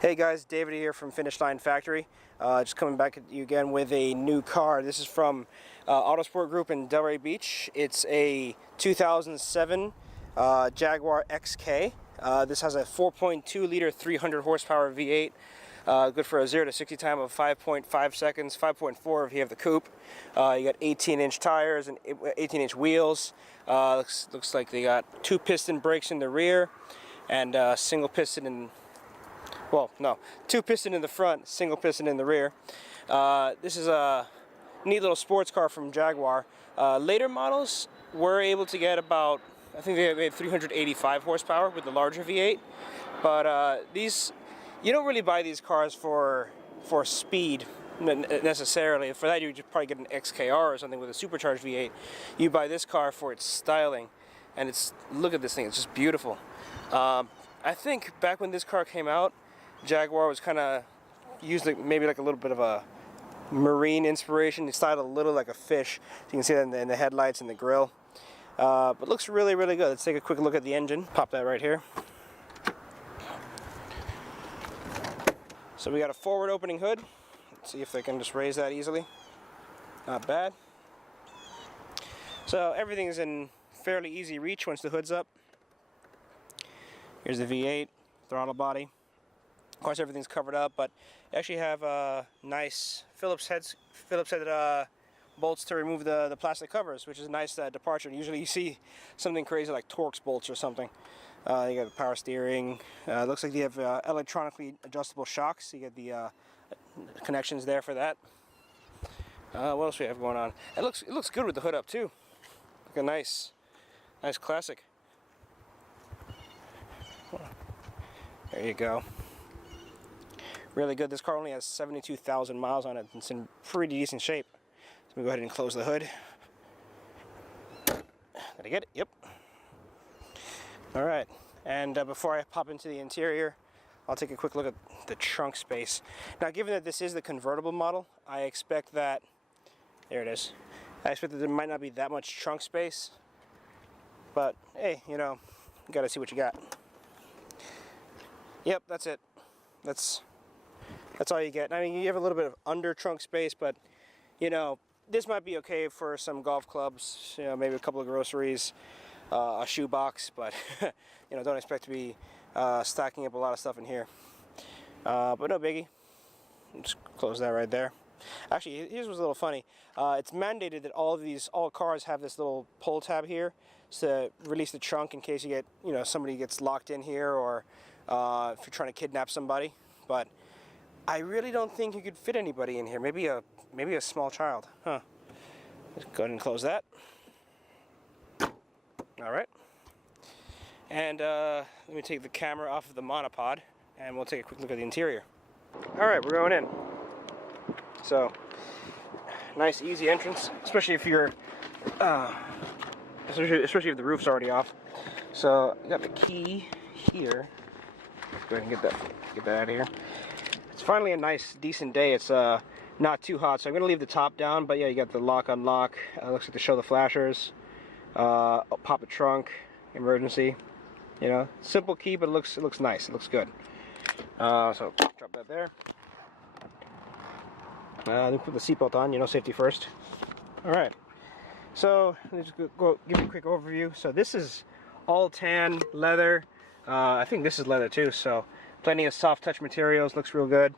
Hey guys, David here from Finish Line Factory. Just coming back at you again with a new car. This is from Autosport Group in Delray Beach. It's a 2007 Jaguar XK. This has a 4.2 liter 300 horsepower V8. Good for a 0 to 60 time of 5.5 seconds, 5.4 if you have the coupe. You got 18-inch tires and 18-inch wheels. Looks like they got 2 piston brakes in the rear and single piston in. Well, no, 2 piston in the front, single piston in the rear. This is a neat little sports car from Jaguar. Later models were able to get about, I think they had 385 horsepower with the larger V8. But these, you don't really buy these cars for speed necessarily. For that, you would probably get an XKR or something with a supercharged V8. You buy this car for its styling, and look at this thing, it's just beautiful. I think back when this car came out, Jaguar was kind of used maybe like a little bit of a marine inspiration. It styled a little like a fish. You can see that in the headlights and the grille. But looks really, really good. Let's take a quick look at the engine. Pop that right here. So we got a forward opening hood. Let's see if I can just raise that easily. Not bad. So everything's in fairly easy reach once the hood's up. Here's the V8, throttle body. Of course, everything's covered up, but you actually have nice Phillips head bolts to remove the plastic covers, which is a nice departure. Usually you see something crazy like Torx bolts or something. You got the power steering. Looks like you have electronically adjustable shocks. You get the connections there for that. What else do we have going on? It looks good with the hood up too. Like a nice classic. There you go. Really good. This car only has 72,000 miles on it. It's in pretty decent shape. So we go ahead and close the hood. Did I get it? Yep. All right. And before I pop into the interior, I'll take a quick look at the trunk space. Now, given that this is the convertible model, I expect that, there it is. I expect that there might not be that much trunk space. But hey, you know, you gotta see what you got. Yep, that's it. That's all you get. I mean, you have a little bit of under trunk space, but you know, this might be okay for some golf clubs. You know, maybe a couple of groceries, a shoe box, but you know, don't expect to be stacking up a lot of stuff in here. But no biggie. Just close that right there. Actually, here's what's a little funny. It's mandated that all cars have this little pull tab here to release the trunk in case you get, you know, somebody gets locked in here, or if you're trying to kidnap somebody. But I really don't think you could fit anybody in here. Maybe a small child. Huh. Let's go ahead and close that. All right. And let me take the camera off of the monopod, and we'll take a quick look at the interior. All right, we're going in. So, nice, easy entrance, especially if you're, especially if the roof's already off. So, I got the key here. Let's go ahead and get that out of here. It's finally a nice, decent day. It's not too hot, so I'm gonna leave the top down. But yeah, you got the lock, unlock. Looks like to show the flashers. Pop a trunk, emergency. You know, simple key, but it looks nice. It looks good. So drop that there. Then put the seatbelt on. You know, safety first. All right. So let's go give you a quick overview. So this is all tan leather. I think this is leather too. So plenty of soft touch materials. Looks real good.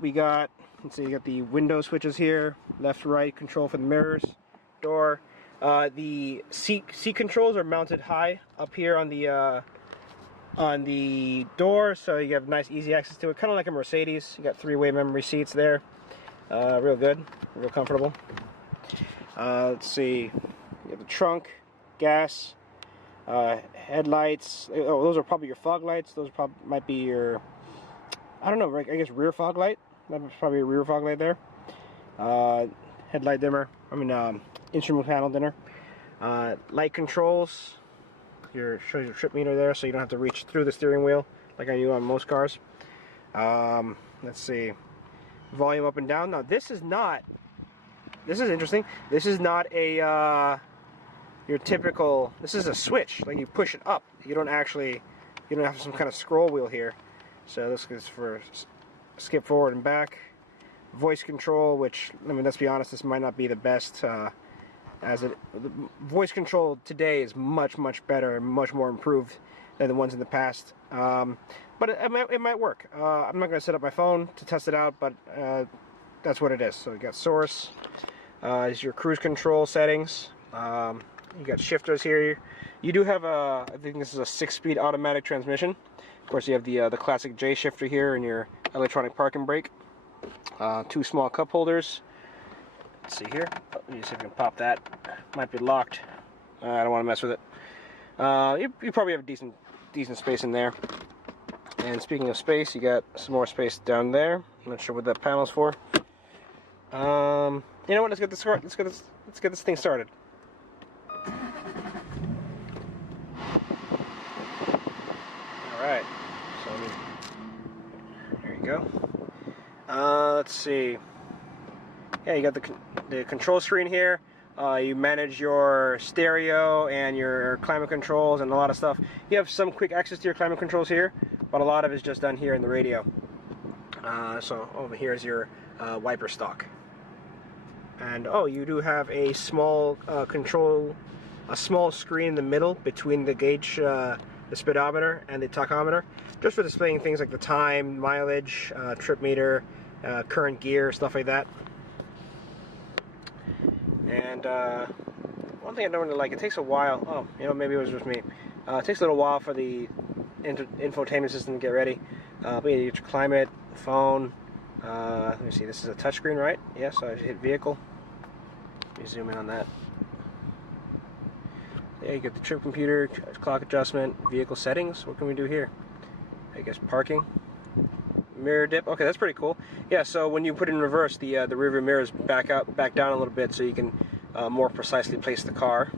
We got, let's see, you got the window switches here, left, right, control for the mirrors, door. The seat controls are mounted high up here on the door, so you have nice, easy access to it. Kind of like a Mercedes. You got 3-way memory seats there. Real good, real comfortable. Let's see, you have the trunk, gas, headlights. Oh, those are probably your fog lights. Those might be your, I don't know, I guess rear fog light. That's probably a rear fog light there. Headlight dimmer. Instrument panel dimmer. Light controls. Shows your trip meter there, so you don't have to reach through the steering wheel like I do on most cars. Let's see. Volume up and down. Now this is interesting. This is not a your typical. This is a switch. Like you push it up. You don't have some kind of scroll wheel here. So this is for skip forward and back. Voice control, which, I mean, let's be honest, this might not be the best. The voice control today is much better and much more improved than the ones in the past. But it might work. I'm not going to set up my phone to test it out, but that's what it is. So you got source, is your cruise control settings. You got shifters here. You do have I think this is a 6-speed automatic transmission. Of course, you have the classic J shifter here and your electronic parking brake. 2 small cup holders. Let's see here. Let me see if I can pop that. Might be locked. I don't want to mess with it. You probably have a decent space in there. And speaking of space, you got some more space down there. I'm not sure what that panel's for. You know what? Let's get this thing started. All right. So there you go. Let's see. Yeah, you got the control screen here. You manage your stereo and your climate controls and a lot of stuff. You have some quick access to your climate controls here, but a lot of it's just done here in the radio. So over here is your wiper stalk. And oh, you do have a small a small screen in the middle between the gauge, the speedometer and the tachometer, just for displaying things like the time, mileage, trip meter, current gear, stuff like that. And one thing I don't really like, it takes a while. Oh, you know, maybe it was just me. It takes a little while for the infotainment system to get ready. But you get your climate, phone. Let me see, this is a touchscreen, right? Yes, so I hit vehicle. Let me zoom in on that. Yeah, you get the trip computer, clock adjustment, vehicle settings. What can we do here? I guess parking. Mirror dip. Okay, that's pretty cool. Yeah, so when you put it in reverse, the rear view mirrors back down a little bit, so you can more precisely place the car.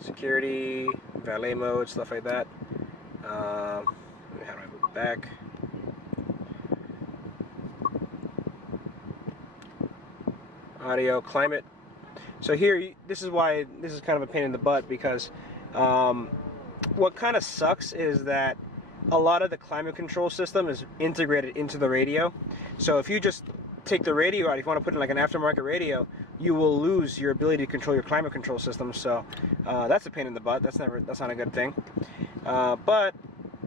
Security, valet mode, stuff like that. How do I move back? Audio, climate. So here, this is why this is kind of a pain in the butt, because what kind of sucks is that a lot of the climate control system is integrated into the radio. So if you just take the radio out, if you want to put in like an aftermarket radio, you will lose your ability to control your climate control system. So that's a pain in the butt. That's not a good thing. But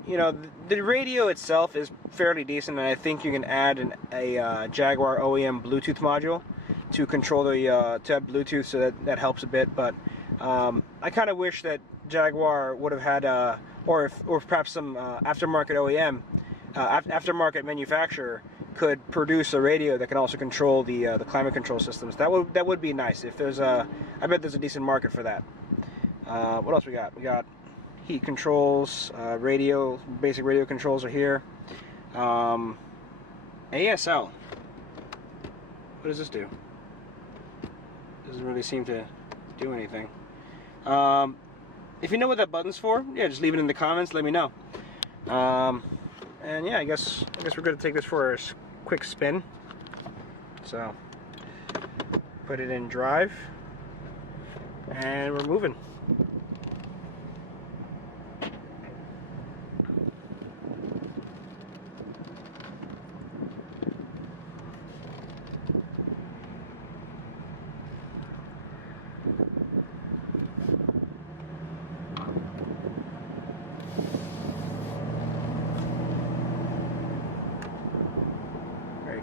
you know, the radio itself is fairly decent, and I think you can add a Jaguar OEM Bluetooth module to control the to have Bluetooth, so that helps a bit. But I kind of wish that Jaguar would have had or perhaps some aftermarket OEM, aftermarket manufacturer could produce a radio that can also control the climate control systems. That would be nice. If there's I bet there's a decent market for that. What else we got? We got heat controls, radio, basic radio controls are here. ASL. What does this do? Doesn't really seem to do anything. If you know what that button's for, yeah, just leave it in the comments. Let me know. And yeah, I guess we're going to take this for a quick spin. So put it in drive, and we're moving.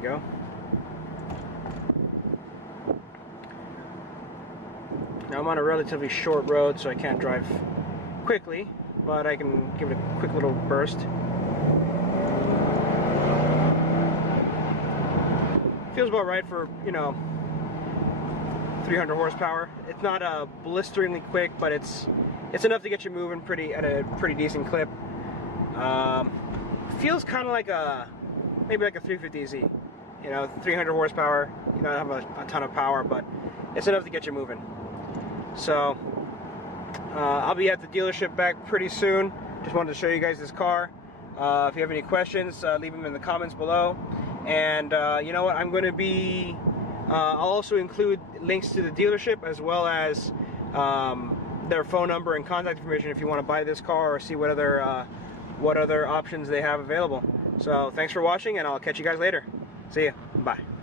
Go. Now I'm on a relatively short road, so I can't drive quickly, but I can give it a quick little burst. Feels about right for, you know, 300 horsepower. It's not blisteringly quick, but it's enough to get you moving at a pretty decent clip. Feels kind of like maybe like a 350Z. You know, 300 horsepower, you don't have a ton of power, but it's enough to get you moving. So, I'll be at the dealership back pretty soon. Just wanted to show you guys this car. If you have any questions, leave them in the comments below. And you know what, I'm going to be, I'll also include links to the dealership as well as their phone number and contact information if you want to buy this car or see what other what other options they have available. So thanks for watching, and I'll catch you guys later. See ya. Bye.